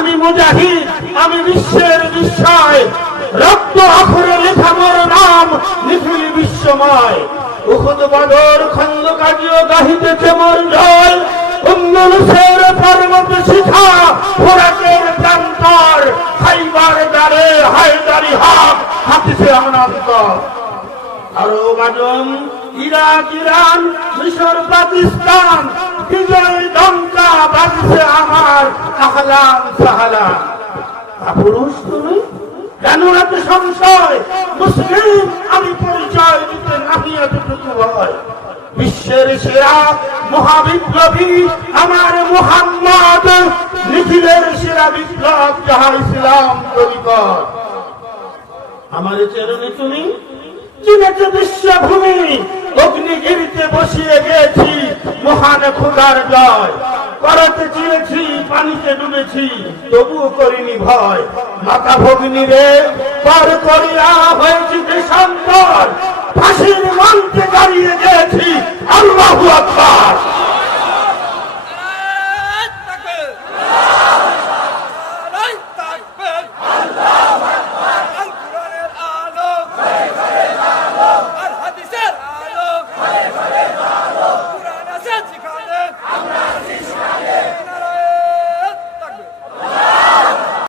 আমি মুজাহিদ, আমি বিশ্বের বিস্ময়, রক্ত অক্ষরে লেখা মোর নাম নিখিল বিশ্বময়। উহুদ বদর খন্দক আজিও গাহিতেছে মোর জয়, উম্মুলসের পর্বত শিখা ফোরাতের প্রান্তর, খাইবার দ্বারে হায়দারি হক হাতিছে অনন্তর। আরো বাজন ইরাক, ইরান, মিশর, পাকিস্তান, বিজয় ডঙ্কা বাজছে আমার আহলান সাহলান। পুরুষ তুমি কেন এত সংশয়? মুসলিম আমি পরিচয় দিতে নাহি এতটুকু ভয়। বিশ্বের সেরা মহাবিপ্লবী আমার মুহাম্মদ, নিখিলের সেরা বিপ্লব যাহা ইসলাম তরিকত। আমার চরণে তুমি চিনেছে বিশ্বভূমি, অগ্নিগিরিতে বসিয়ে গেছি মহান খোদার জয়। করাতে চেয়েছি পানিতে ডুবেছি তবুও করিনি ভয়। মাতা ভগ্নী রে পর করিয়া হয়েছি দেশান্তর,